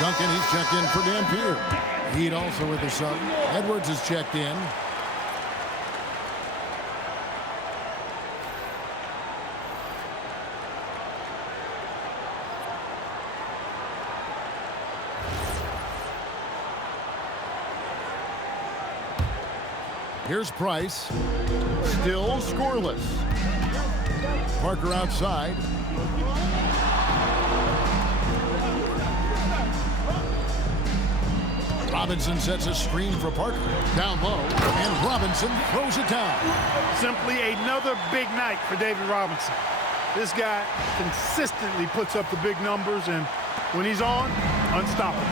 Duncan, he's checked in for Dampier. Heat also with the sub. Edwards is checked in. Here's Price. Still scoreless. Parker outside. Robinson sets a screen for Parker. Down low, and Robinson throws it down. Simply another big night for David Robinson. This guy consistently puts up the big numbers, and when he's on, unstoppable.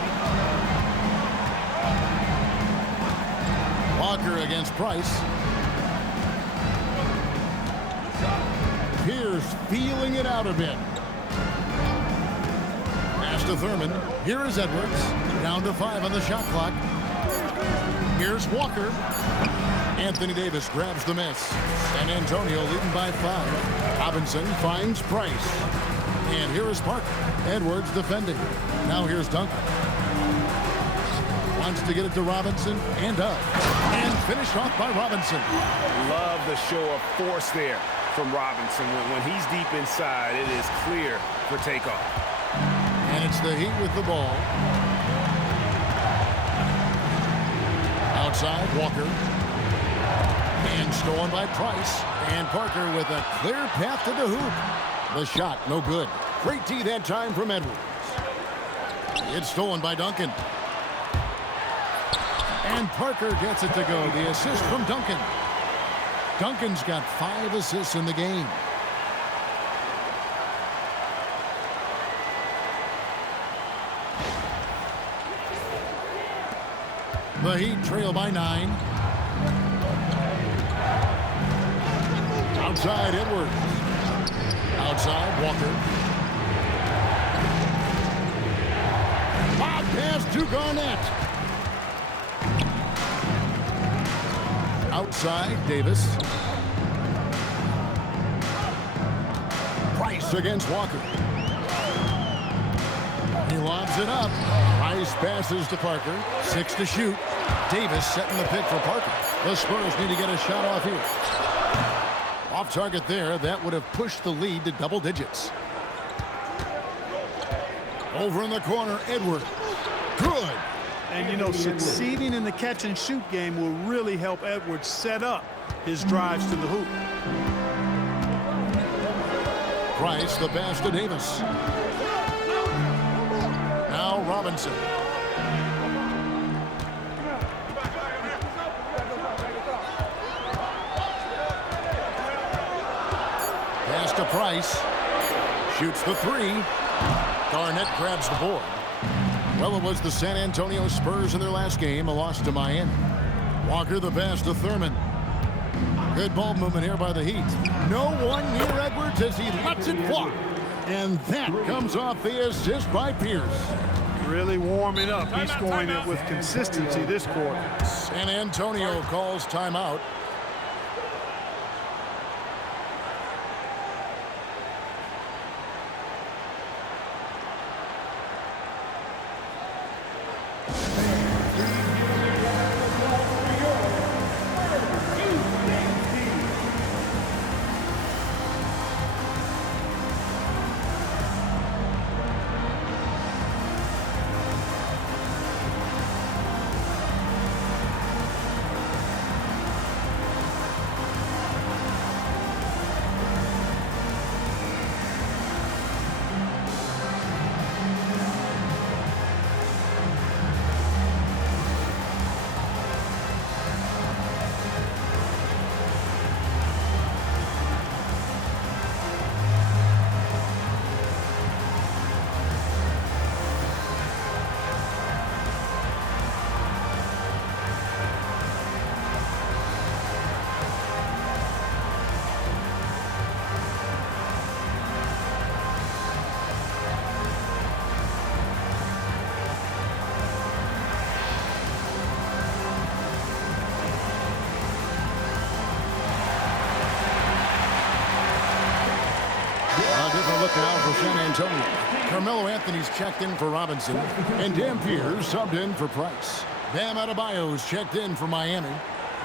Walker against Price. Pierce feeling it out a bit. Pass to Thurman. Here is Edwards. Down to 5 on the shot clock. Here's Walker. Anthony Davis grabs the miss. San Antonio leading by 5. Robinson finds Price. And here is Parker. Edwards defending. Now here's Duncan. Wants to get it to Robinson and does. And finished off by Robinson. Love the show of force there from Robinson. When he's deep inside, it is clear for takeoff. And it's the Heat with the ball. Outside, Walker. And stolen by Price. And Parker with a clear path to the hoop. The shot, no good. Great D that time from Edwards. It's stolen by Duncan. And Parker gets it to go. The assist from Duncan. Duncan's got 5 assists in the game. The Heat trail by 9. Outside, Edwards. Outside, Walker. Lob pass to Garnett. Outside, Davis. Price against Walker. He lobs it up. Price passes to Parker. 6 to shoot. Davis setting the pick for Parker. The Spurs need to get a shot off here. Off target there. That would have pushed the lead to double digits. Over in the corner, Edwards. Good. And, you know, succeeding in the catch-and-shoot game will really help Edwards set up his drives to the hoop. Price, the pass to Davis. Now Robinson. Pass to Price. Shoots the 3. Garnett grabs the board. Well, it was the San Antonio Spurs in their last game, a loss to Miami. Walker the pass to Thurman. Good ball movement here by the Heat. No one near Edwards as he lets it fly. And that comes off the assist by Pierce. Really warming up. He's scoring it with consistency this quarter. San Antonio calls timeout. now for San Antonio. Carmelo Anthony's checked in for Robinson. And Dampier subbed in for Price. Bam Adebayo's checked in for Miami.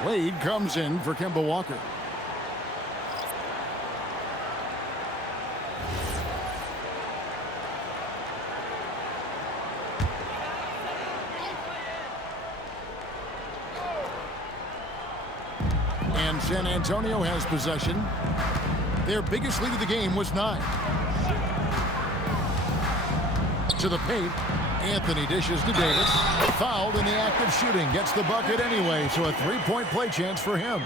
Wade comes in for Kemba Walker. And San Antonio has possession. Their biggest lead of the game was 9. To the paint. Anthony dishes to Davis. Fouled in the act of shooting. Gets the bucket anyway, so a 3-point play chance for him.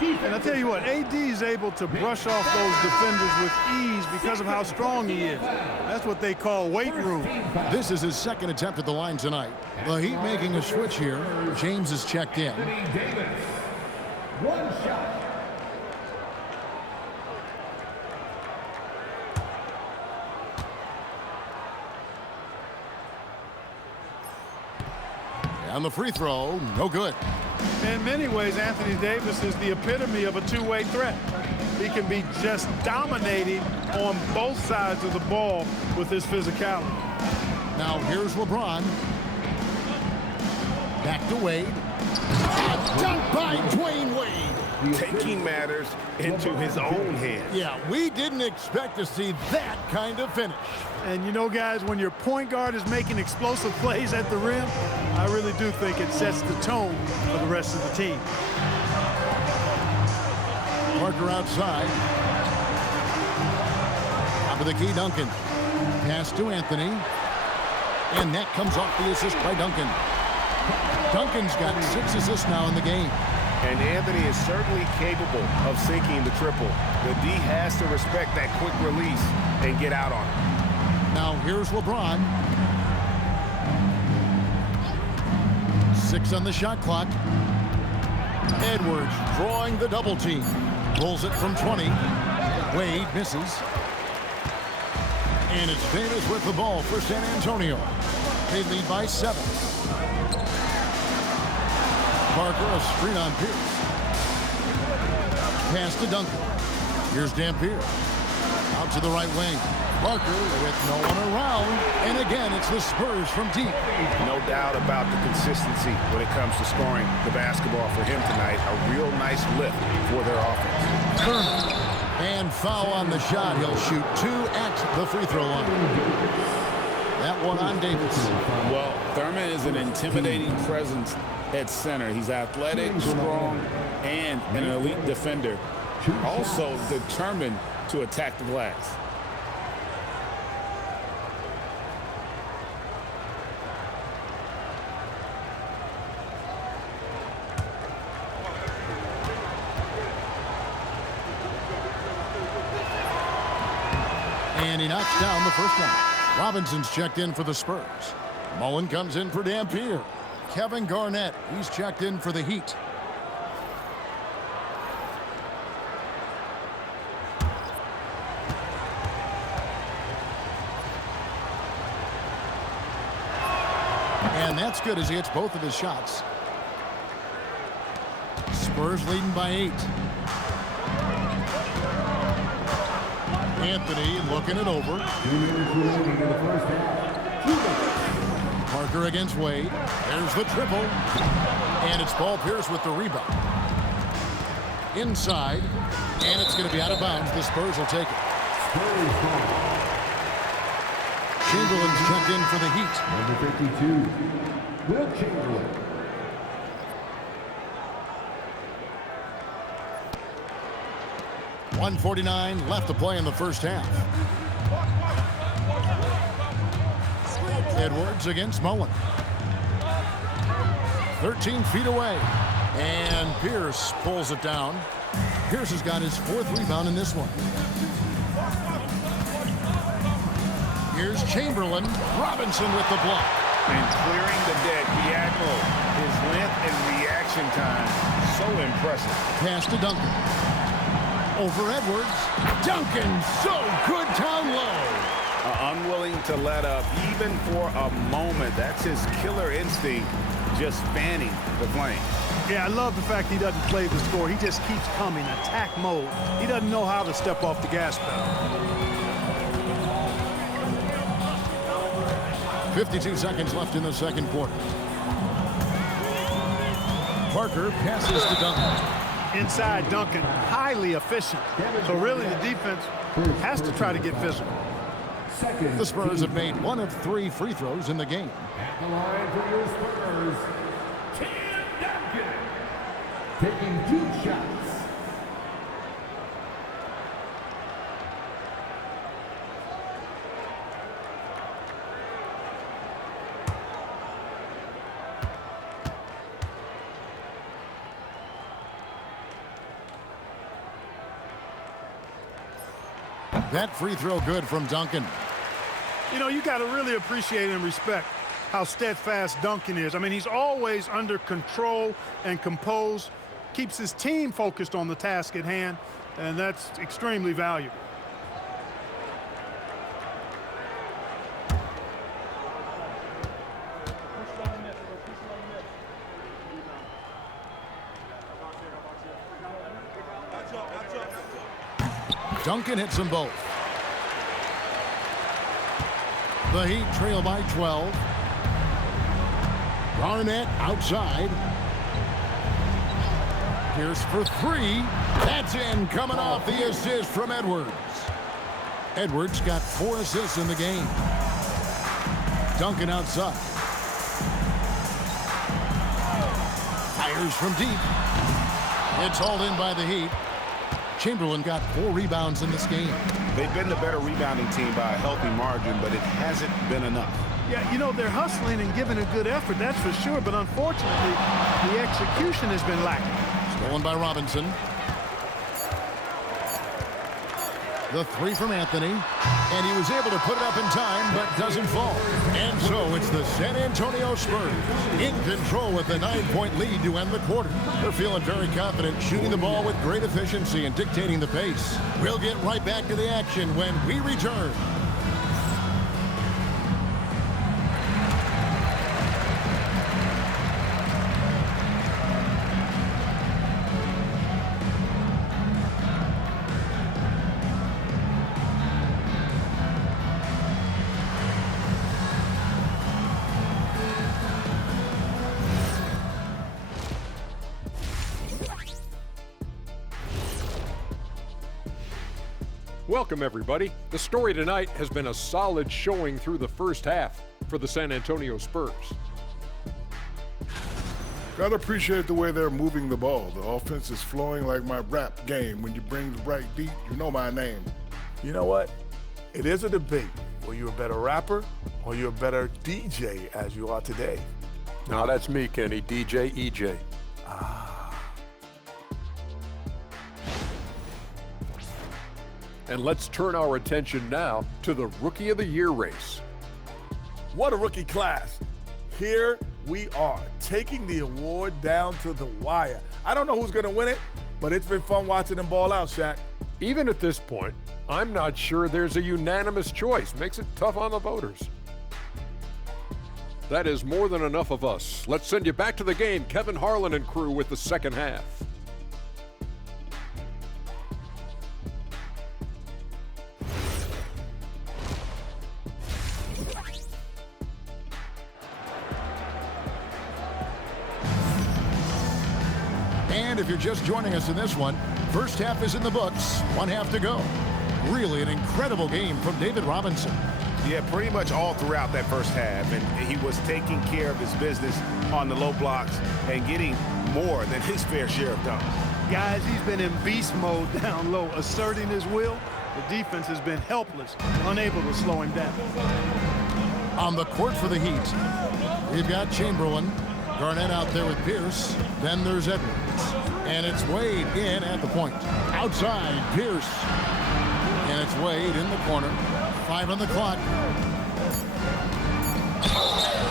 And I tell you what, AD is able to brush off those defenders with ease because of how strong he is. That's what they call weight room. This is his second attempt at the line tonight. The Heat making a switch here. James is checked in. One shot. And the free throw, no good. In many ways, Anthony Davis is the epitome of a two-way threat. He can be just dominating on both sides of the ball with his physicality. Now here's LeBron. Back to Wade. Dunk by Dwayne Wade. Taking matters into his own hands. Yeah, we didn't expect to see that kind of finish. And you know, guys, when your point guard is making explosive plays at the rim, I really do think it sets the tone for the rest of the team. Parker outside. Top of the key, Duncan. Pass to Anthony. And that comes off the assist by Duncan. Duncan's got 6 assists now in the game. And Anthony is certainly capable of sinking the triple. The D has to respect that quick release and get out on it. Now here's LeBron. 6 on the shot clock. Edwards drawing the double team. Pulls it from 20. Wade misses. And it's Davis with the ball for San Antonio. They lead by 7. Parker, a screen on Pierce. Pass to Duncan. Here's Dampier. Out to the right wing. Parker with no one around. And again, it's the Spurs from deep. No doubt about the consistency when it comes to scoring the basketball for him tonight. A real nice lift for their offense. Thurman. And foul on the shot. He'll shoot 2 at the free throw line. That one on Davis. Well, Thurman is an intimidating presence at center. He's athletic, strong, and an elite defender. Also determined to attack the glass. And he knocks down the first one. Robinson's checked in for the Spurs. Mullen comes in for Dampier. Kevin Garnett, he's checked in for the Heat. And that's good as he hits both of his shots. Spurs leading by 8. Anthony looking it over. Parker against Wade. There's the triple. And it's Paul Pierce with the rebound. Inside. And it's going to be out of bounds. The Spurs will take it. Chamberlain's checked in for the Heat. Number 52, Will Chamberlain. .149 left to play in the first half. Edwards against Mullen. 13 feet away. And Pierce pulls it down. Pierce has got his 4th rebound in this one. Here's Chamberlain. Robinson with the block. And clearing the deck, Diagonal. His length and reaction time, so impressive. Pass to Duncan. Over Edwards. Duncan, so good down low. Unwilling to let up, even for a moment. That's his killer instinct, just fanning the flame. Yeah, I love the fact he doesn't play the score. He just keeps coming, attack mode. He doesn't know how to step off the gas pedal. 52 seconds left in the second quarter. Parker passes to Duncan. Inside Duncan, highly efficient. So really the defense has to try to get physical. The Spurs have made 1 of 3 free throws in the game. At the line for your Spurs, Tim Duncan. Taking 2 shots. That free throw good from Duncan. You know, you got to really appreciate and respect how steadfast Duncan is. I mean, he's always under control and composed, keeps his team focused on the task at hand, and that's extremely valuable. Duncan hits them both. The Heat trail by 12. Garnett outside. Pierce for 3. That's in, coming off the assist from Edwards. Edwards got 4 assists in the game. Duncan outside. Fires from deep. It's hauled in by the Heat. Chamberlain got 4 rebounds in this game. They've been the better rebounding team by a healthy margin, but it hasn't been enough. Yeah, you know, they're hustling and giving a good effort, that's for sure, but unfortunately, the execution has been lacking. Stolen by Robinson. The 3 from Anthony, and he was able to put it up in time, but doesn't fall. And so it's the San Antonio Spurs in control with a 9-point lead to end the quarter. They're feeling very confident, shooting the ball with great efficiency and dictating the pace. We'll get right back to the action when we return. Welcome, everybody. The story tonight has been a solid showing through the first half for the San Antonio Spurs. Gotta appreciate the way they're moving the ball. The offense is flowing like my rap game. When you bring the right beat, you know my name. You know what? It is a debate. Were you a better rapper or you a better DJ as you are today? Now that's me, Kenny, DJ EJ. And let's turn our attention now to the Rookie of the Year race. What a rookie class. Here we are, taking the award down to the wire. I don't know who's going to win it, but it's been fun watching them ball out, Shaq. Even at this point, I'm not sure there's a unanimous choice. Makes it tough on the voters. That is more than enough of us. Let's send you back to the game, Kevin Harlan and crew with the second half. And if you're just joining us in this one, first half is in the books, 1 half to go. Really an incredible game from David Robinson. Yeah, pretty much all throughout that first half, and he was taking care of his business on the low blocks and getting more than his fair share of dunks. Guys, he's been in beast mode down low, asserting his will. The defense has been helpless, unable to slow him down. On the court for the Heat, we've got Chamberlain, Garnett out there with Pierce, then there's Edwards. And it's Wade in at the point. Outside, Pierce. And it's Wade in the corner. 5 on the clock.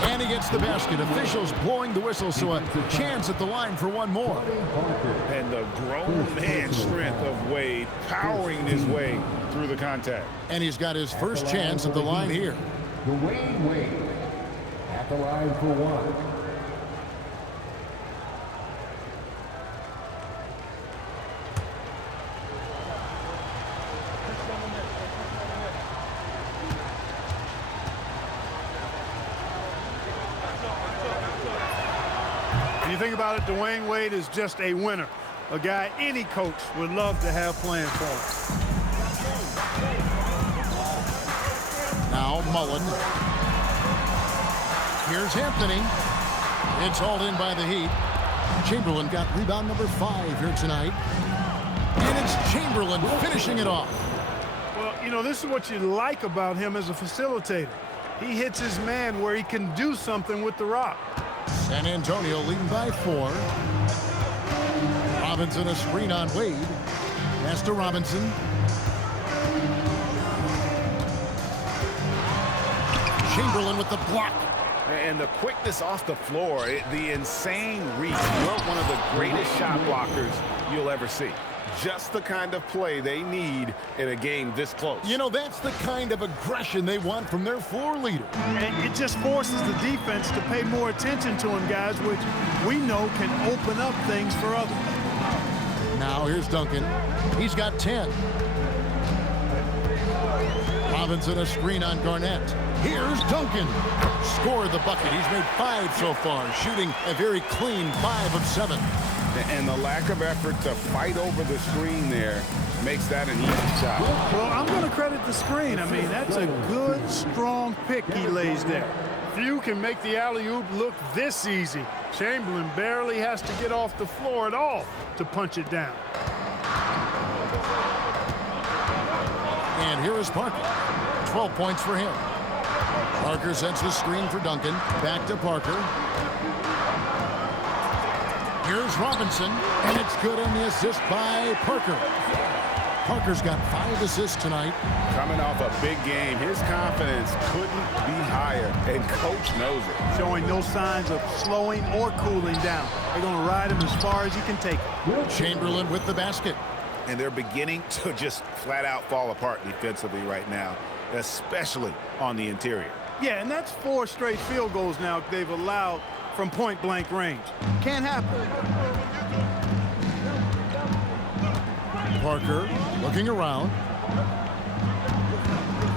And he gets the basket. Officials blowing the whistle, so a chance at the line for one more. And the grown man strength of Wade powering his way through the contact. And he's got his first chance at the line here. Dwayne Wade at the line for 1. you think about it, Dwayne Wade is just a winner. A guy any coach would love to have playing for him. Now Mullen. Here's Anthony. It's hauled in by the Heat. Chamberlain got rebound number 5 here tonight. And it's Chamberlain finishing it off. Well, you know, this is what you like about him as a facilitator. He hits his man where he can do something with the rock. San Antonio leading by 4. Robinson a screen on Wade. Pass to Robinson. Chamberlain with the block. And the quickness off the floor, the insane reach. You're one of the greatest shot blockers you'll ever see. Just the kind of play they need in a game this close. You know, that's the kind of aggression they want from their floor leader. And it just forces the defense to pay more attention to him, guys, which we know can open up things for others. Now here's Duncan. He's got 10. Robinson a screen on Garnett. Here's Duncan. Scored the bucket. He's made 5 so far, shooting a very clean 5 of 7. And the lack of effort to fight over the screen there makes that an easy shot. Well, I'm going to credit the screen. I mean, that's a good, strong pick he lays there. Few can make the alley-oop look this easy. Chamberlain barely has to get off the floor at all to punch it down. And here is Parker. 12 points for him. Parker sends the screen for Duncan. Back to Parker. Here's Robinson, and it's good on the assist by Parker. Parker's got 5 assists tonight. Coming off a big game, his confidence couldn't be higher, and coach knows it. Showing no signs of slowing or cooling down. They're going to ride him as far as he can take it. Chamberlain with the basket. And they're beginning to just flat out fall apart defensively right now, especially on the interior. Yeah, and that's 4 straight field goals now they've allowed from point-blank range. Can't happen. Parker looking around.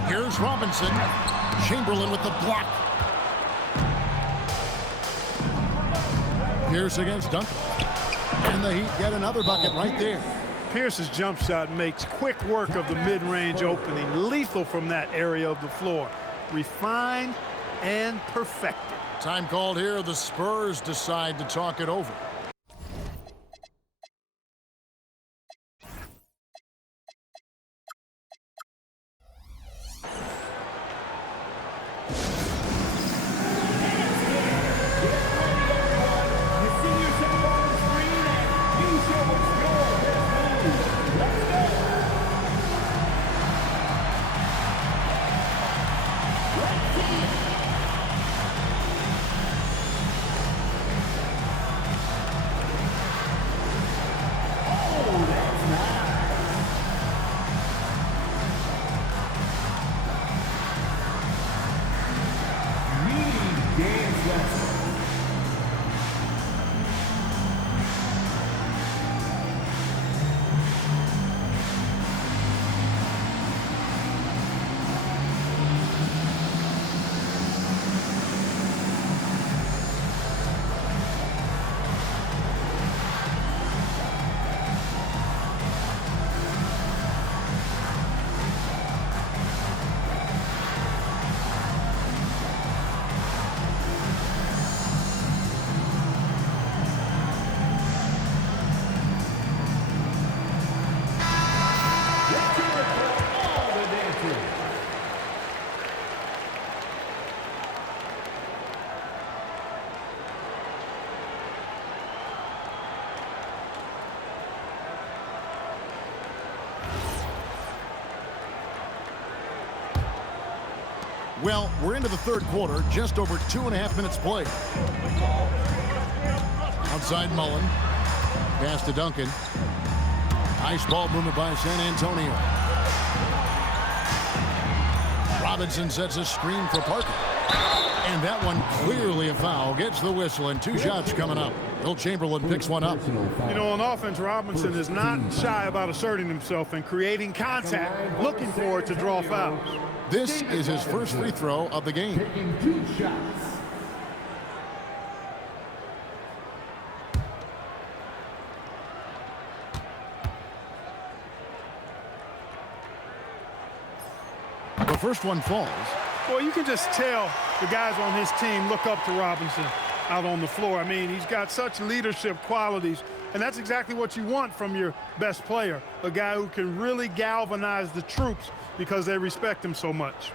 Here's Robinson. Chamberlain with the block. Pierce against Duncan. And the Heat get another bucket right there. Pierce's jump shot makes quick work of the mid-range opening. Lethal from that area of the floor. Refined and perfected. Time called here. The Spurs decide to talk it over. Well, we're into the third quarter, just over 2.5 minutes played. Outside Mullen. Pass to Duncan. Nice ball movement by San Antonio. Robinson sets a screen for Parker. And that one clearly a foul. Gets the whistle, and 2 shots coming up. Will Chamberlain picks one up. You know, on offense, Robinson is not shy about asserting himself and creating contact, looking for it to draw fouls. This is his first free throw of the game. Taking 2 shots. first one falls. Well, you can just tell the guys on his team look up to Robinson out on the floor. I mean, he's got such leadership qualities, and that's exactly what you want from your best player, a guy who can really galvanize the troops because they respect him so much.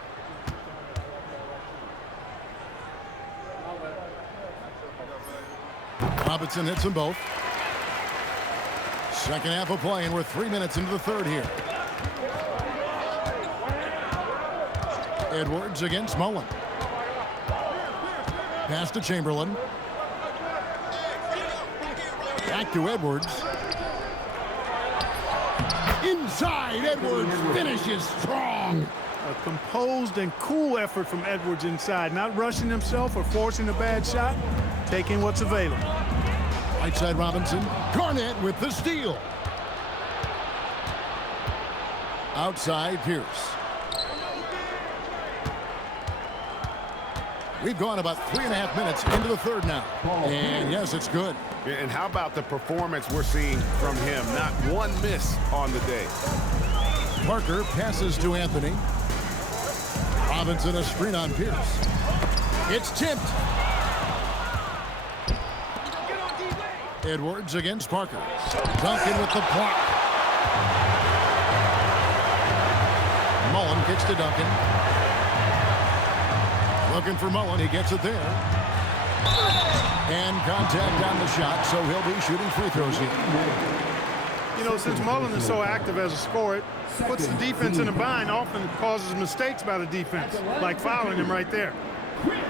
Robinson hits them both. Second half of play, and we're 3 minutes into the third here. Edwards against Mullen. Pass to Chamberlain. Back to Edwards. Inside, Edwards finishes strong. A composed and cool effort from Edwards inside, not rushing himself or forcing a bad shot, taking what's available. Right side Robinson. Garnett with the steal. Outside Pierce. We've gone about 3.5 minutes into the third now. And yes, it's good. And how about the performance we're seeing from him? Not one miss on the day. Parker passes to Anthony. Robinson a screen on Pierce. It's tipped. Edwards against Parker. Duncan with the block. Mullen kicks to Duncan. Looking for Mullen. He gets it there. And contact on the shot, so he'll be shooting free throws here. You know, since Mullen is so active as a scorer, it puts the defense in a bind, often causes mistakes by the defense, like fouling him right there.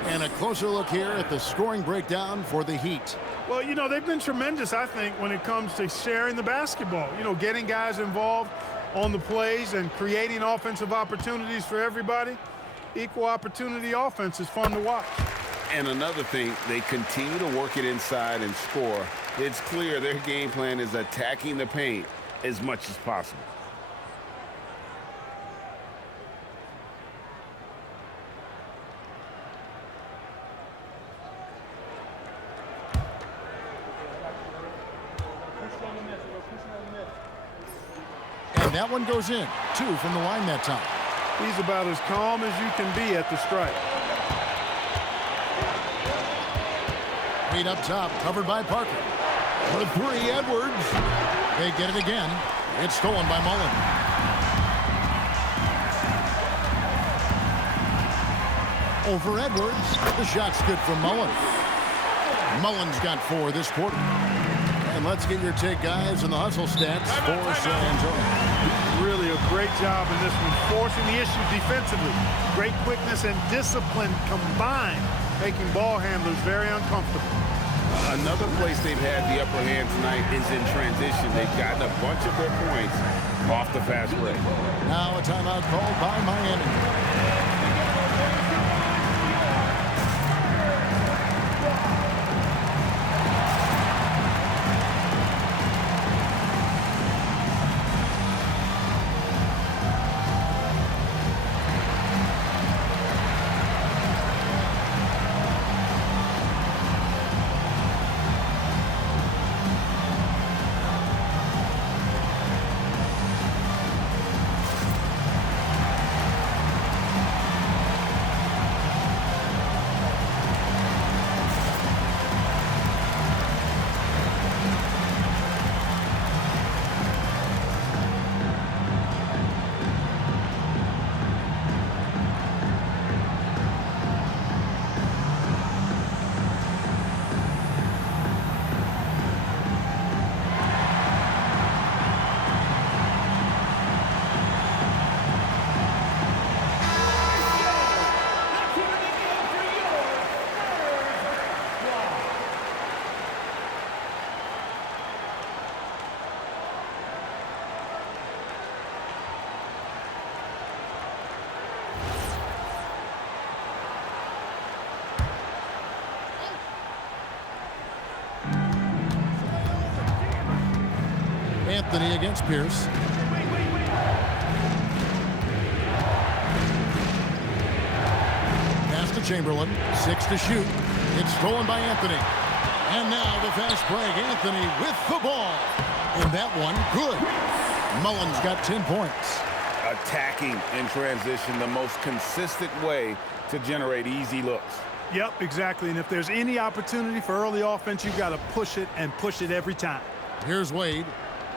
And a closer look here at the scoring breakdown for the Heat. Well, you know, they've been tremendous, I think, when it comes to sharing the basketball. You know, getting guys involved on the plays and creating offensive opportunities for everybody. Equal opportunity offense is fun to watch. And another thing, they continue to work it inside and score. It's clear their game plan is attacking the paint as much as possible. And that one goes in. 2 from the line that time. He's about as calm as you can be at the strike. Lead up top, covered by Parker. For 3, Edwards. They get it again. It's stolen by Mullen. Over Edwards. The shot's good from Mullen. Mullen's got 4 this quarter. And let's get your take, guys, on the hustle stats for San Antonio. Really a great job in this one, forcing the issue defensively. Great quickness and discipline combined, making ball handlers very uncomfortable. Another place they've had the upper hand tonight is in transition. They've gotten a bunch of their points off the fast break. Now a timeout called by Miami. Anthony against Pierce. Pass to Chamberlain. 6 to shoot. It's stolen by Anthony. And now the fast break. Anthony with the ball. And that one, good. Mullen's got 10 points. attacking in transition, the most consistent way to generate easy looks. Yep, exactly. And if there's any opportunity for early offense, you've got to push it and push it every time. Here's Wade.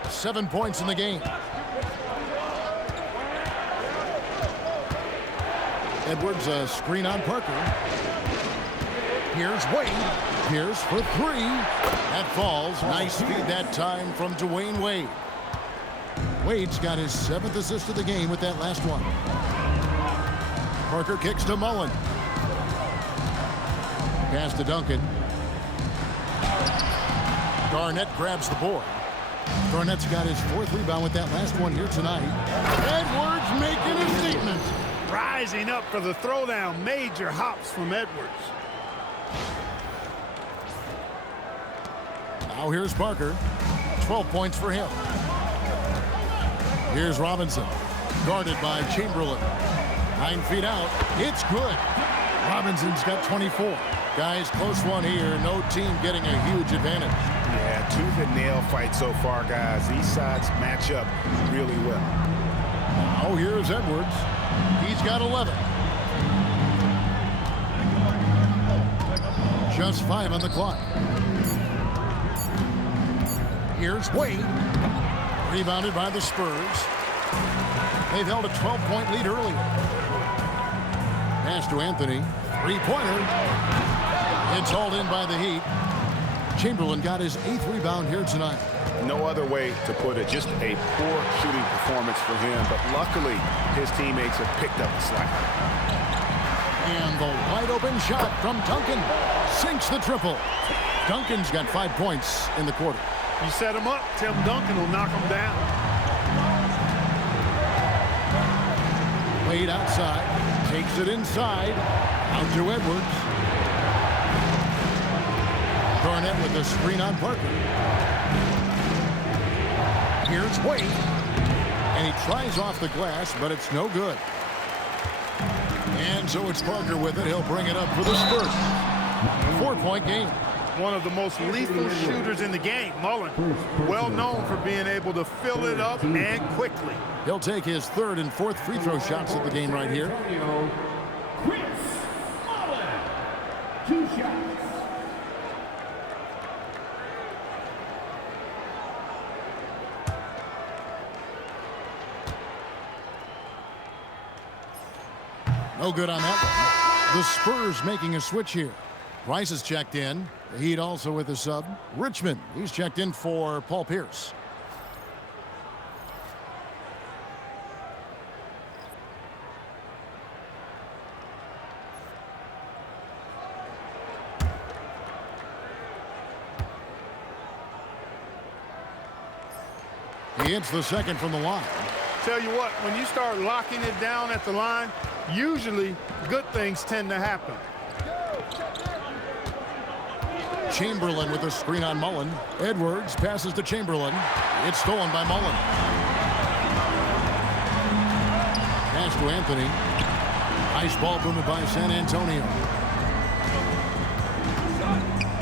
7 points in the game. Edwards, a screen on Parker. Here's Wade. Pierce for three. That falls. Nice feed that time from Dwayne Wade. Wade's got his 7th assist of the game with that last one. Parker kicks to Mullen. Pass to Duncan. Garnett grabs the board. Garnett's got his 4th rebound with that last one here tonight. Edwards making a statement. Rising up for the throwdown. Major hops from Edwards. Now here's Parker. 12 points for him. Here's Robinson. Guarded by Chamberlain. 9 feet out. It's good. Robinson's got 24. Guys, close one here. No team getting a huge advantage. Yeah, tooth and nail fight so far, guys. These sides match up really well. Now here's Edwards. He's got 11. Just 5 on the clock. Here's Wade. Rebounded by the Spurs. They've held a 12-point lead earlier. Pass to Anthony. 3-pointer. It's hauled in by the Heat. Chamberlain got his 8th rebound here tonight. No other way to put it. Just a poor shooting performance for him. But luckily, his teammates have picked up the slack. And the wide-open shot from Duncan. Sinks the triple. Duncan's got 5 points in the quarter. You set him up, Tim Duncan will knock him down. Wade outside. Takes it inside. Out to Edwards. Garnett with the screen on Parker. Here's Wade. And he tries off the glass, but it's no good. And so it's Parker with it. He'll bring it up for the Spurs. 4-point game. One of the most lethal shooters in the game, Mullen. Well known for being able to fill it up and quickly. He'll take his 3rd and 4th free throw shots of the game right here. Chris Mullen. 2 shots. No good on that one. The Spurs making a switch here. Price is checked in. The Heat also with a sub. Richmond, he's checked in for Paul Pierce. He hits the 2nd from the line. Tell you what, when you start locking it down at the line, usually good things tend to happen. Chamberlain with a screen on Mullen. Edwards passes to Chamberlain. It's stolen by Mullen. Pass to Anthony. Nice ball movement by San Antonio.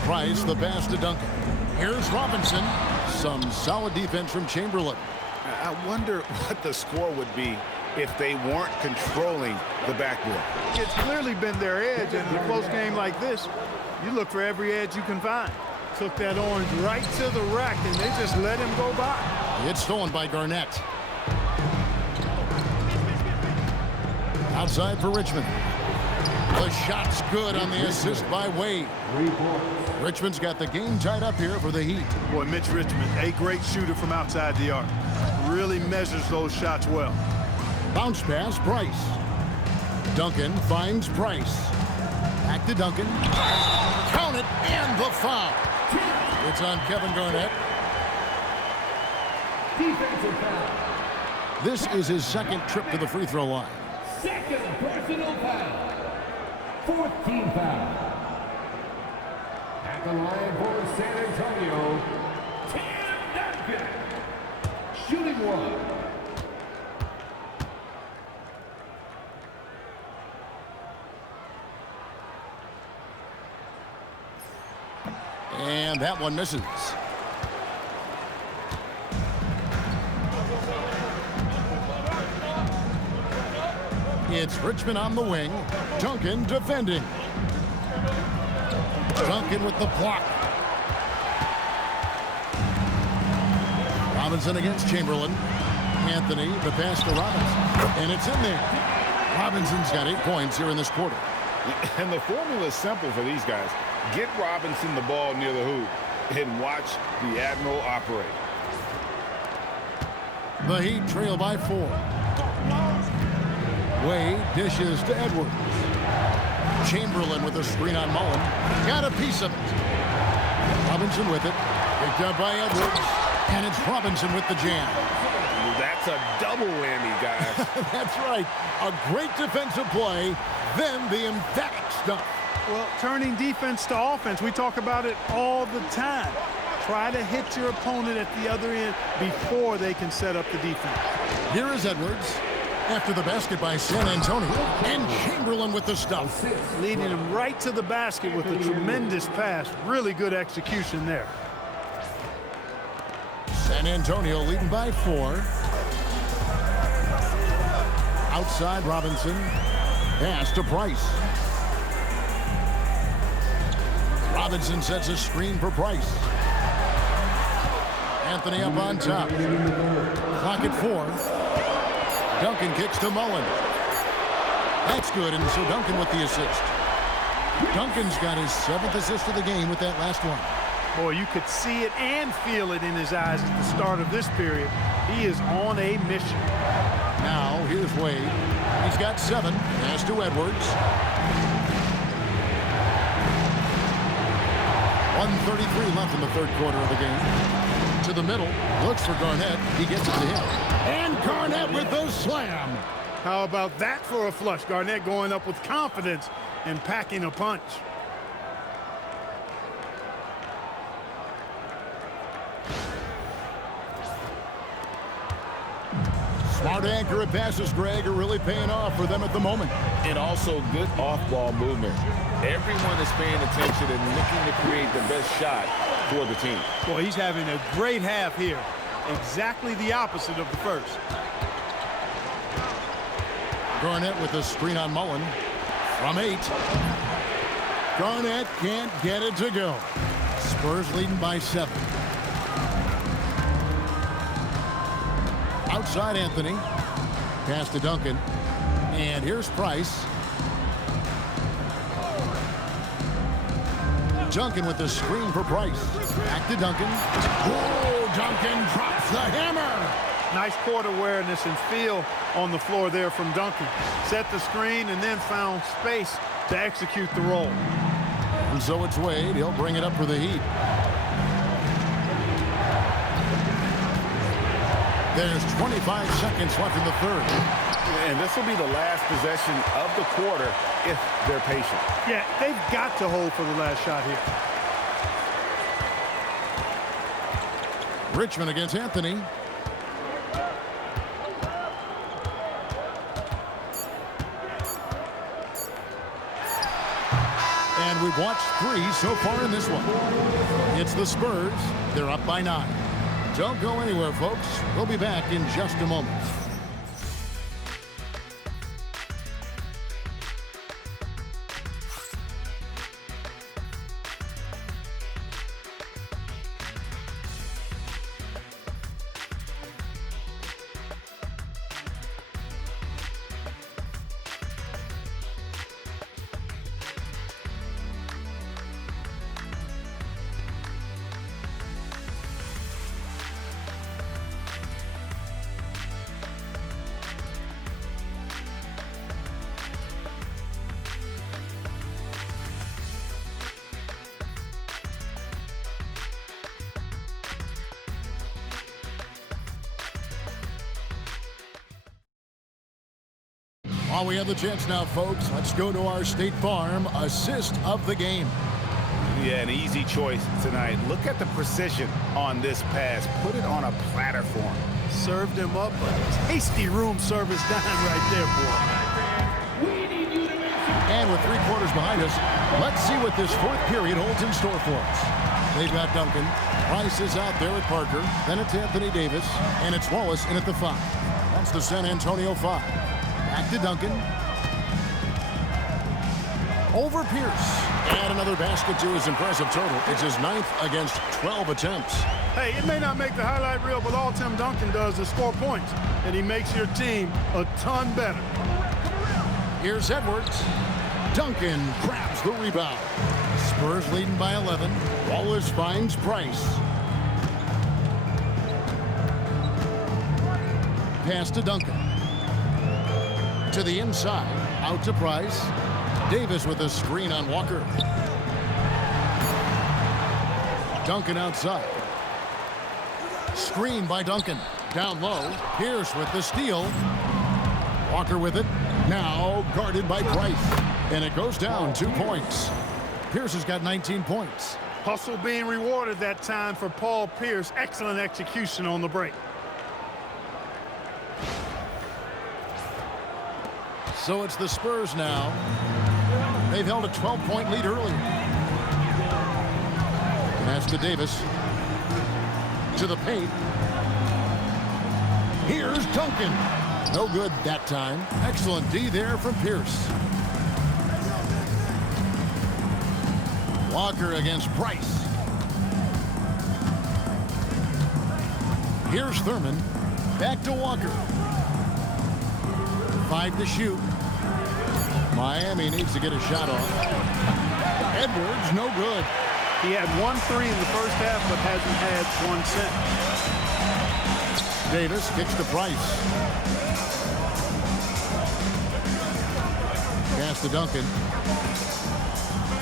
Price, the pass to Duncan. Here's Robinson. Some solid defense from Chamberlain. I wonder what the score would be if they weren't controlling the backboard. It's clearly been their edge, and in a close game like this, you look for every edge you can find. Took that orange right to the rack, and they just let him go by. It's stolen by Garnett. Outside for Richmond. The shot's good on the assist by Wade. Richmond's got the game tied up here for the Heat. Boy, Mitch Richmond, a great shooter from outside the arc. Really measures those shots well. Bounce pass, Price. Duncan finds Price. Back to Duncan. Count it, and the foul. It's on Kevin Garnett. Defensive foul. This is his 2nd trip to the free throw line. 2nd personal foul. 4th team foul. At the line for San Antonio, Tim Duncan. Shooting 1. And that one misses. It's Richmond on the wing. Duncan defending. Duncan with the block. Robinson against Chamberlain. Anthony, the pass to Robinson. And it's in there. Robinson's got 8 points here in this quarter. And the formula is simple for these guys. Get Robinson the ball near the hoop and watch the Admiral operate. The Heat trail by 4. Wade dishes to Edwards. Chamberlain with a screen on Mullen. Got a piece of it. Robinson with it. Picked up by Edwards. And it's Robinson with the jam. That's a double whammy, guys. That's right. A great defensive play, then the emphatic stuff. Well, turning defense to offense, we talk about it all the time. Try to hit your opponent at the other end before they can set up the defense. Here is Edwards after the basket by San Antonio. And Chamberlain with the stuff. Leading him right to the basket with a tremendous pass. Really good execution there. San Antonio leading by 4. Outside Robinson. Pass to Price. Robinson sets a screen for Price. Anthony up on top. Clock at 4. Duncan kicks to Mullen. That's good, and so Duncan with the assist. Duncan's got his 7th assist of the game with that last one. Boy, you could see it and feel it in his eyes at the start of this period. He is on a mission. Now, here's Wade. He's got 7. Pass to Edwards. 1:33 left in the 3rd quarter of the game. To the middle. Looks for Garnett. He gets it to him. And Garnett with the slam. How about that for a flush? Garnett going up with confidence and packing a punch. Smart, accurate passes, Greg, are really paying off for them at the moment. And also good off-ball movement. Everyone is paying attention and looking to create the best shot for the team. Boy, he's having a great half here. Exactly the opposite of the first. Garnett with a screen on Mullen. From 8. Garnett can't get it to go. Spurs leading by 7. Outside Anthony. Pass to Duncan. And here's Price. Duncan with the screen for Price. Back to Duncan. Oh, Duncan drops the hammer. Nice court awareness and feel on the floor there from Duncan. Set the screen and then found space to execute the roll. And so it's Wade. He'll bring it up for the Heat. There's 25 seconds left in the 3rd. And this will be the last possession of the quarter if they're patient. Yeah, they've got to hold for the last shot here. Richmond against Anthony. And we've watched 3 so far in this one. It's the Spurs. They're up by 9. Don't go anywhere, folks. We'll be back in just a moment. While we have the chance now, folks, let's go to our State Farm assist of the game. Yeah, an easy choice tonight. Look at the precision on this pass. Put it on a platter for him. Served him up a tasty room service dime right there, boy. And with 3 quarters behind us, let's see what this 4th period holds in store for us. They've got Duncan. Price is out there at Parker. Then it's Anthony Davis. And it's Wallace in at the 5. That's the San Antonio 5. Back to Duncan. Over Pierce. And another basket to his impressive total. It's his 9th against 12 attempts. Hey, it may not make the highlight reel, but all Tim Duncan does is score points, and he makes your team a ton better. Here's Edwards. Duncan grabs the rebound. Spurs leading by 11. Wallace finds Price. Pass to Duncan. To the inside. Out to Price. Davis with a screen on Walker. Duncan outside. Screen by Duncan. Down low. Pierce with the steal. Walker with it. Now guarded by Price. And it goes down 2 points. Pierce has got 19 points. Hustle being rewarded that time for Paul Pierce. Excellent execution on the break. So it's the Spurs now. They've held a 12-point lead earlier. Pass to Davis. To the paint. Here's Duncan. No good that time. Excellent D there from Pierce. Walker against Price. Here's Thurman. Back to Walker. 5 to shoot. Miami needs to get a shot off. Edwards, no good. He had 1 3 in the first half, but hasn't had one since. Davis kicks to Price. Pass to Duncan.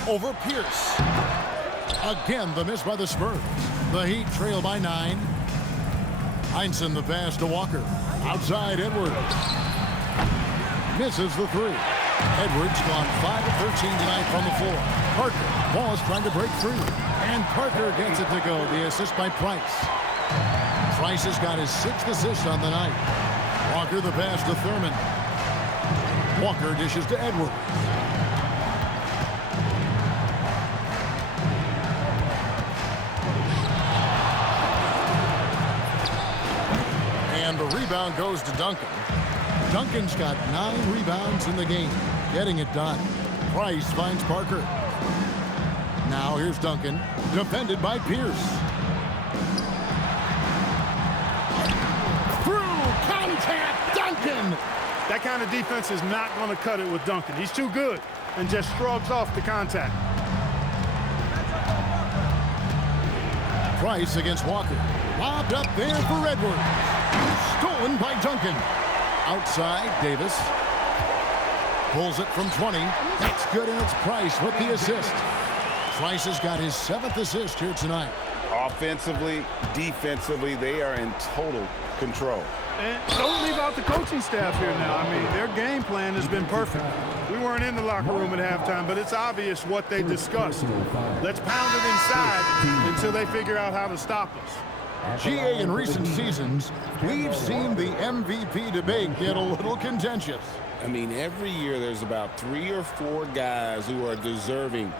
Over Pierce. Again, the miss by the Spurs. The Heat trail by 9. Heinsohn the pass to Walker. Outside Edwards. Misses the 3. Edwards gone 5 of 13 tonight from the floor. Parker. Wallace trying to break free. And Parker gets it to go. The assist by Price. Price has got his 6th assist on the night. Walker the pass to Thurman. Walker dishes to Edwards. And the rebound goes to Duncan. Duncan's got 9 rebounds in the game. Getting it done. Price finds Parker. Now here's Duncan. Defended by Pierce. Through contact, Duncan! That kind of defense is not going to cut it with Duncan. He's too good and just shrugs off the contact. Price against Walker. Lobbed up there for Edwards. Stolen by Duncan. Outside, Davis. Pulls it from 20. That's good, and it's Price with the assist. Price has got his 7th assist here tonight. Offensively, defensively, they are in total control. And don't leave out the coaching staff here now. I mean, their game plan has been perfect. We weren't in the locker room at halftime, but it's obvious what they discussed. Let's pound it inside until they figure out how to stop us. GA, in recent seasons, we've seen the MVP debate get a little contentious. I mean, every year there's about 3 or 4 guys who are deserving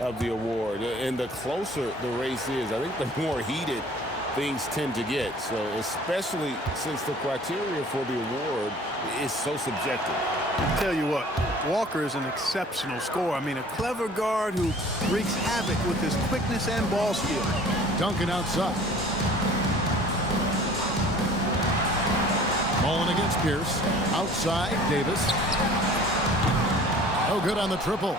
of the award. And the closer the race is, I think the more heated things tend to get. So especially since the criteria for the award is so subjective. I'll tell you what, Walker is an exceptional scorer. I mean, a clever guard who wreaks havoc with his quickness and ball skill. Duncan outside. Mullen against Pierce. Outside, Davis. No good on the triple.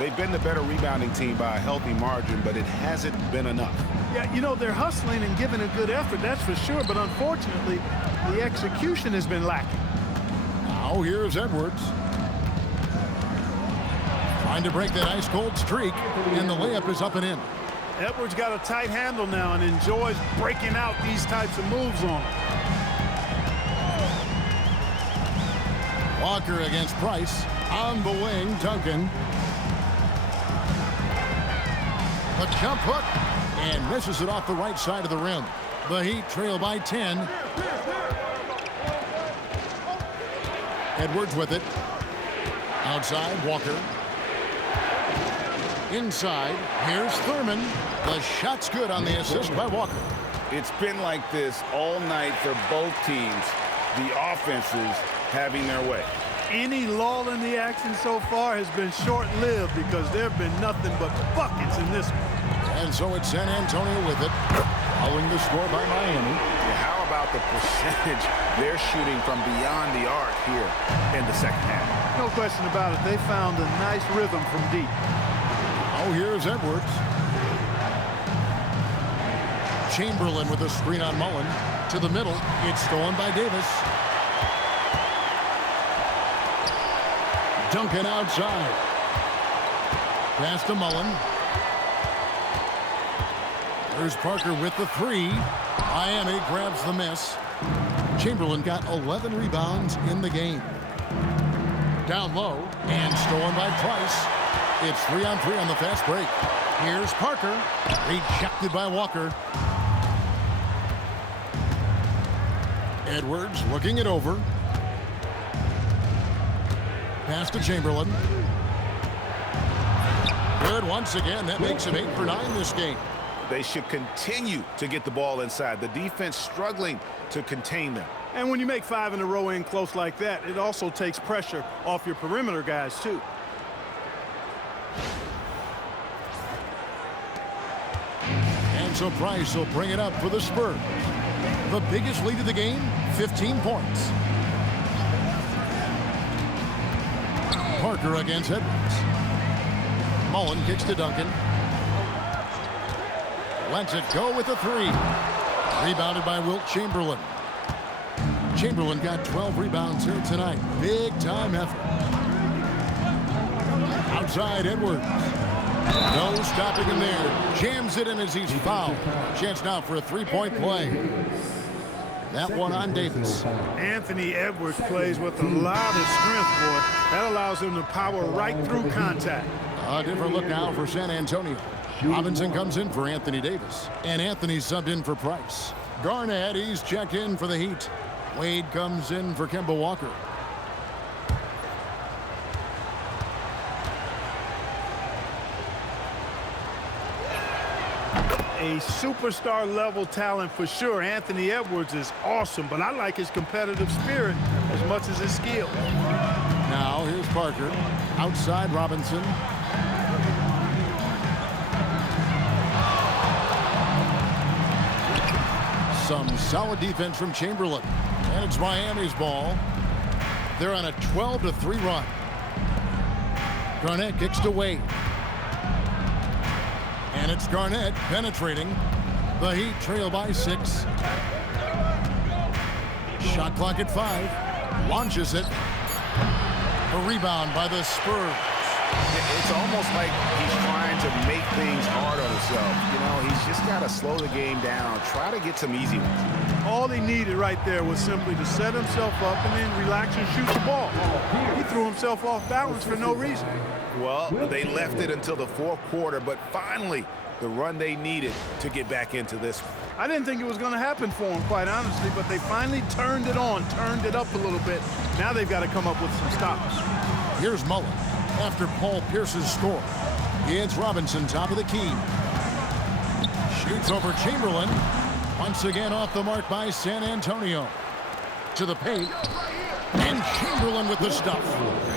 They've been the better rebounding team by a healthy margin, but it hasn't been enough. Yeah, you know, they're hustling and giving a good effort, that's for sure, but unfortunately, the execution has been lacking. Now here's Edwards. Trying to break that ice-cold streak, and the layup is up and in. Edwards got a tight handle now and enjoys breaking out these types of moves on him. Walker against Price. On the wing, Duncan. A jump hook, and misses it off the right side of the rim. The Heat trail by 10. Edwards with it. Outside, Walker. Inside, here's Thurman. The shot's good on the assist by Walker. It's been like this all night for both teams. The offenses having their way. Any lull in the action so far has been short-lived because there have been nothing but buckets in this one. And so it's San Antonio with it, following the score by Miami. Yeah, how about the percentage they're shooting from beyond the arc here in the second half? No question about it. They found a nice rhythm from deep. Oh, here's Edwards. Chamberlain with a screen on Mullen. To the middle. It's stolen by Davis. Duncan outside. Pass to Mullen. There's Parker with the three. Miami grabs the miss. Chamberlain got 11 rebounds in the game. Down low and stolen by Price. It's 3-on-3 on the fast break. Here's Parker. Rejected by Walker. Edwards looking it over. Pass to Chamberlain. Good once again. That makes him 8 for 9 this game. They should continue to get the ball inside. The defense struggling to contain them. And when you make 5 in a row in close like that, it also takes pressure off your perimeter guys, too. And so Price will bring it up for the Spurs. The biggest lead of the game, 15 points. Parker against Edwards. Mullen kicks to Duncan. Lets it go with a three. Rebounded by Wilt Chamberlain. Chamberlain got 12 rebounds here tonight. Big time effort. Outside Edwards. No stopping him there. Jams it in as he's fouled. Chance now for a three-point play. That one on Davis. Anthony Edwards plays with a lot of strength, boy. That allows him to power right through contact. A different look now for San Antonio. Robinson comes in for Anthony Davis. And Anthony subbed in for Price. Garnett, he's checked in for the Heat. Wade comes in for Kemba Walker. A superstar level talent for sure. Anthony Edwards is awesome, but I like his competitive spirit as much as his skill. Now here's Parker. Outside Robinson. Some solid defense from Chamberlain. And it's Miami's ball. They're on a 12-3 run. Garnett kicks to Wade. And it's Garnett penetrating. The Heat trail by 6. Shot clock at 5. Launches it. A rebound by the Spurs. It's almost like he's trying to make things hard on himself. You know, he's just got to slow the game down, try to get some easy ones. All he needed right there was simply to set himself up and then relax and shoot the ball. He threw himself off balance for no reason. Well, they left it until the fourth quarter, but finally the run they needed to get back into this one. I didn't think it was going to happen for him, quite honestly, but they finally turned it on, turned it up a little bit. Now they've got to come up with some stops. Here's Mullen after Paul Pierce's score. It's Robinson, top of the key. Shoots over Chamberlain. Once again off the mark by San Antonio. To the paint. And Chamberlain with the stuff.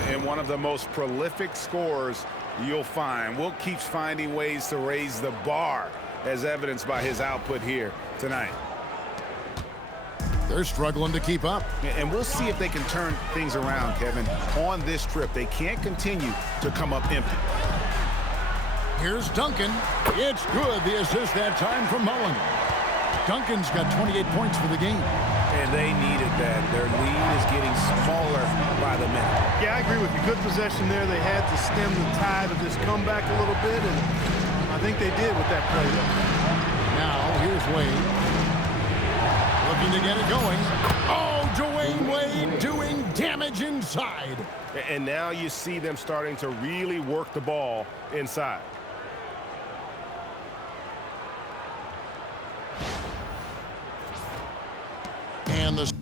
And one of the most prolific scorers you'll find. Wilt keeps finding ways to raise the bar, as evidenced by his output here tonight. They're struggling to keep up. And we'll see if they can turn things around, Kevin, on this trip. They can't continue to come up empty. Here's Duncan. It's good. The assist that time from Mullen. Duncan's got 28 points for the game. And they needed that. Their lead is getting smaller by the minute. Yeah, I agree with you. Good possession there. They had to stem the tide of this comeback a little bit, and I think they did with that play. Now, here's Wade. Looking to get it going. Oh, Dwayne Wade doing damage inside. And now you see them starting to really work the ball inside. And the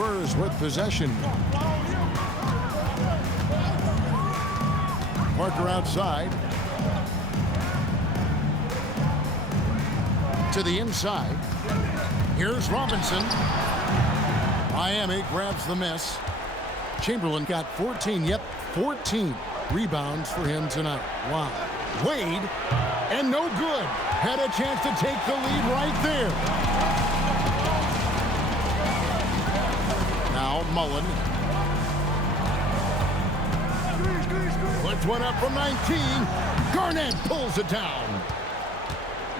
Spurs with possession. Parker outside. To the inside. Here's Robinson. Miami grabs the miss. Chamberlain got 14. Yep, 14 rebounds for him tonight. Wow. Wade, and no good. Had a chance to take the lead right there. Now Mullen. Puts one up from 19. Garnett pulls it down.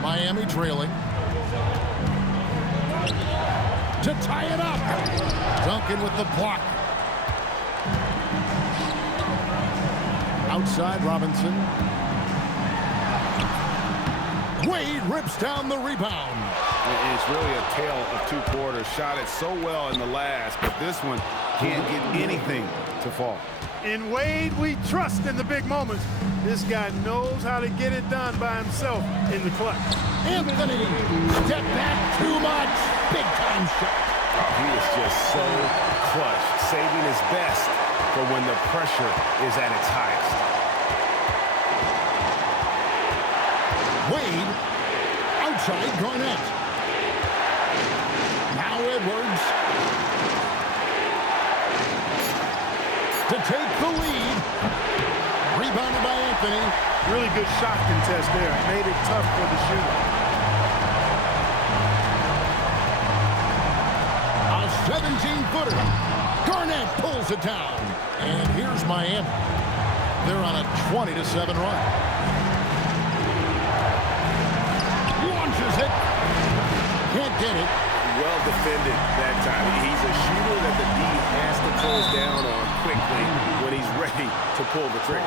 Miami trailing. To tie it up. Duncan with the block. Outside Robinson. Wade rips down the rebound. It's really a tale of two quarters. Shot it so well in the last, but this one can't get anything to fall. In Wade, we trust in the big moments. This guy knows how to get it done by himself in the clutch. Anthony, step back too much. Big time shot. He is just so clutch, saving his best for when the pressure is at its highest. Wade, outside Garnett. Now Edwards. To take the lead. Rebounded by Anthony. Really good shot contest there. Made it tough for the shooter. A 17-footer. Garnett pulls it down. And here's Miami. They're on a 20-7 run. Launches it. Can't get it. Well defended that time. He's a shooter that the D has to close down on quickly when he's ready to pull the trigger.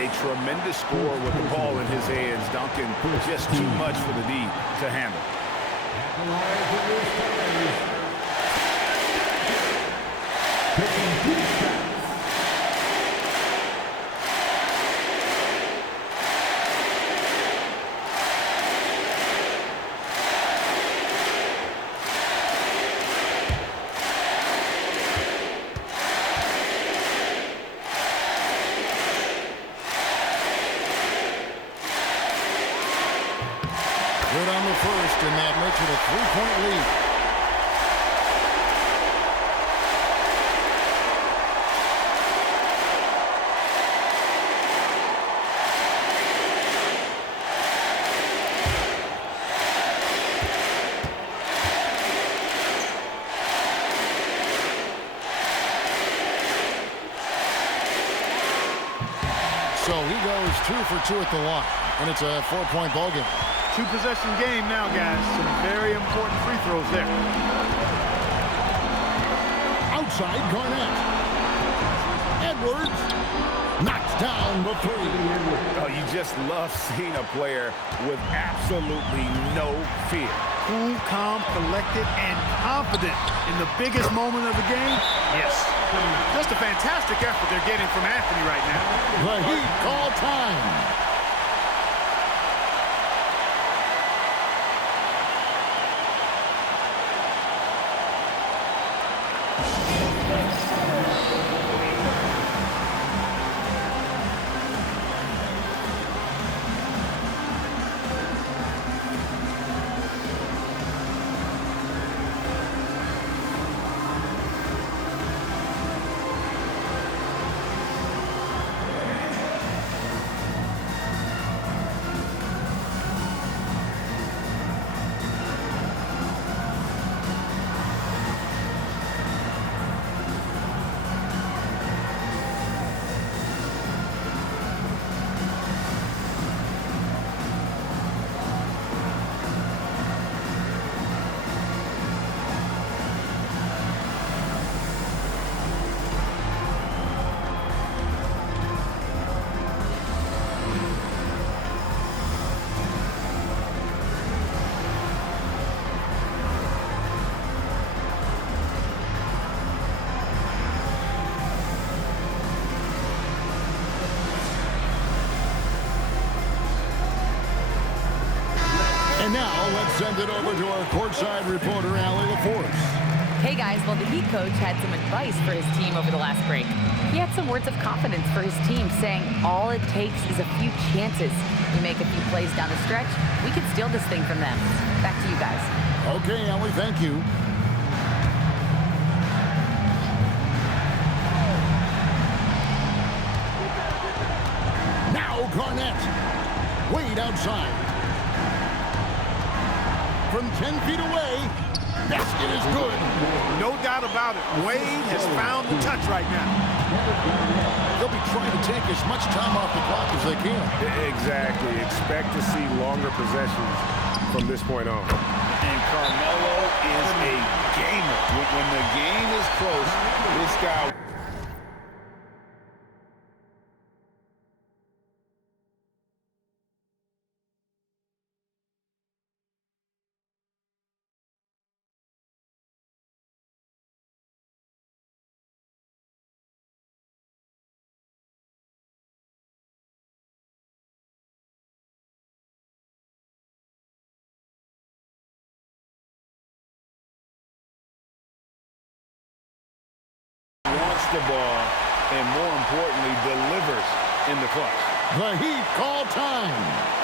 A tremendous score with the ball in his hands. Duncan, just too much for the D to handle. Good on the first, and that makes it a 3-point lead. So he goes 2 for 2 at the line, and it's a 4-point ball game. Two-possession game now, guys. Some very important free throws there. Outside Garnett. Edwards knocks down the three. Oh, you just love seeing a player with absolutely no fear. Cool, calm, collected, and confident in the biggest moment of the game. Yes. Just a fantastic effort they're getting from Anthony right now. The Heat call time. And now let's send it over to our courtside reporter, Allie LaForce. Hey guys. guys, well, the Heat coach had some advice for his team over the last break. He had some words of confidence for his team, saying all it takes is a few chances. We make a few plays down the stretch, we can steal this thing from them. Back to you guys. Okay, Ellie, thank you. Now Garnett. Wade outside. From 10 feet away, basket is good. No doubt about it. Wade has found the touch right now. They'll be trying to take as much time off the clock as they can. Exactly. Expect to see longer possessions from this point on. And Carmelo is a gamer. When the game is close, this guy... wants the ball and, more importantly, delivers in the clutch. The Heat call time.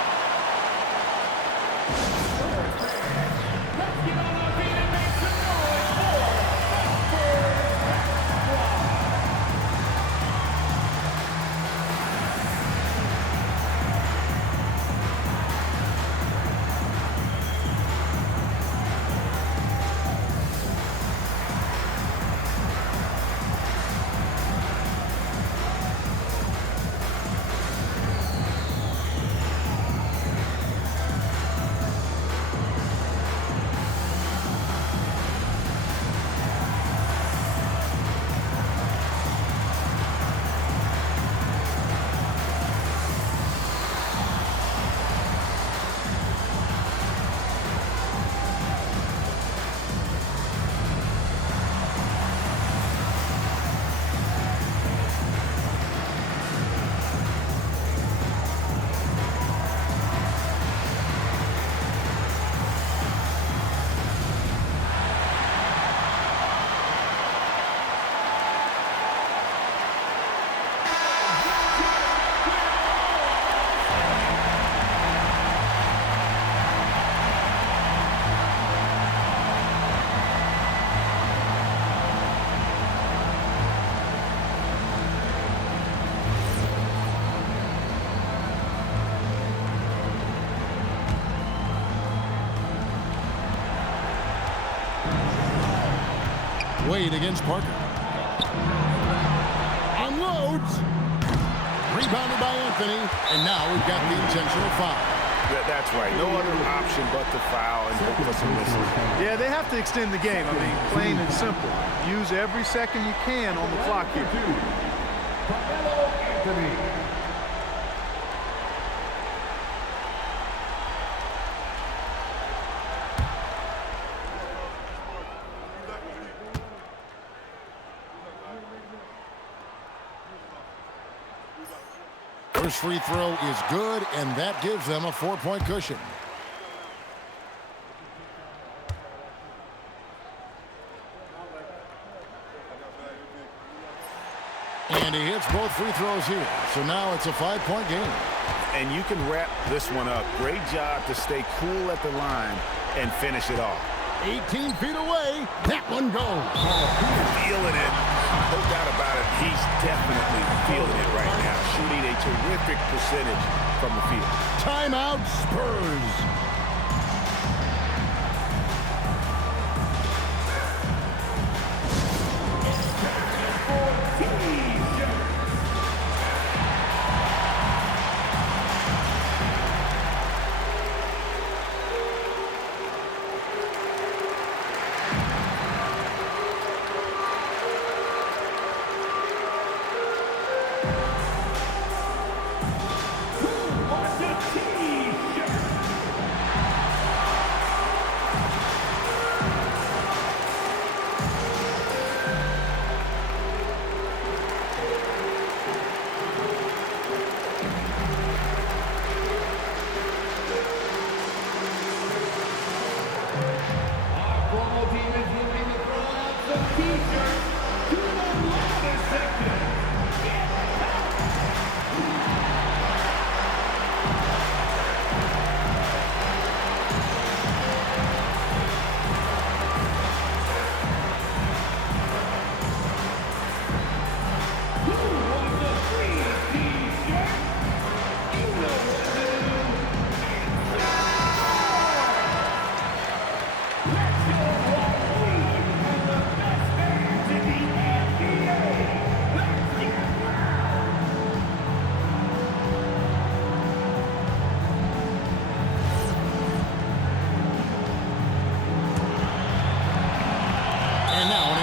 Wade against Parker. Unloads. Rebounded by Anthony. And now we've got the intentional foul. That's right. No other option but to foul and hope for some misses. Yeah, they have to extend the game. I mean, plain and simple. Use every second you can on the clock here. Carmelo Anthony. First free throw is good, and that gives them a 4-point cushion. And he hits both free throws here. So now it's a 5-point game. And you can wrap this one up. Great job to stay cool at the line and finish it off. 18 feet away. That one goes. Feeling it. No doubt about it. He's definitely feeling it right now. Shooting a terrific percentage from the field. Timeout, Spurs.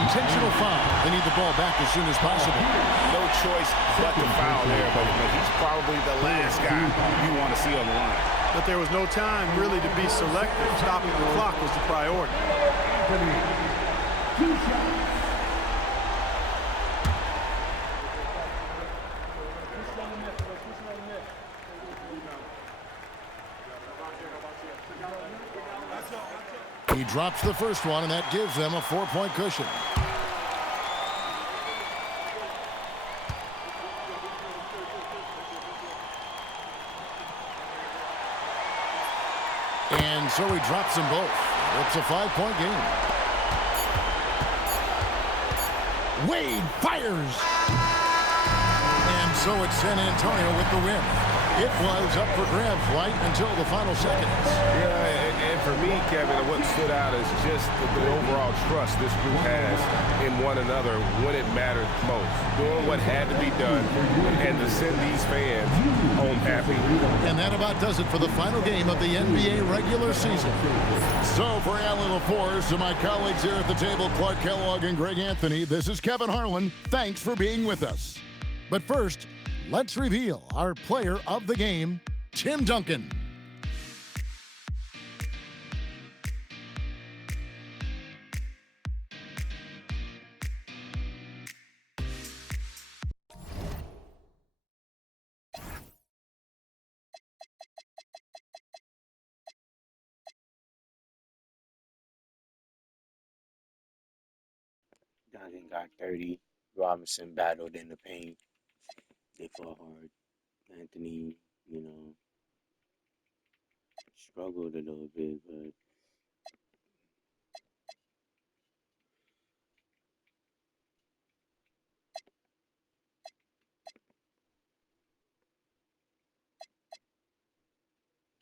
intentional foul. They need the ball back as soon as possible. No choice but to foul there, but he's probably the last guy you want to see on the line. But there was no time really to be selective. Stopping the clock was the priority. He drops the first one, and that gives them a 4-point cushion. And so he drops them both. It's a 5-point game. Wade fires. And so it's San Antonio with the win. It was up for grabs right until the final seconds. Yeah, and for me, Kevin, what stood out is just the overall trust this group has in one another when it mattered most. Doing what had to be done and to send these fans home happy. And that about does it for the final game of the NBA regular season. So for Alan LaForce and my colleagues here at the table, Clark Kellogg and Greg Anthony, this is Kevin Harlan. Thanks for being with us. But first, let's reveal our player of the game, Tim Duncan. Duncan got 30. Robinson battled in the paint. They fought hard. Anthony, struggled a little bit, but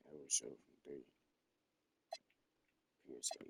I was so from 3. Pierce 8.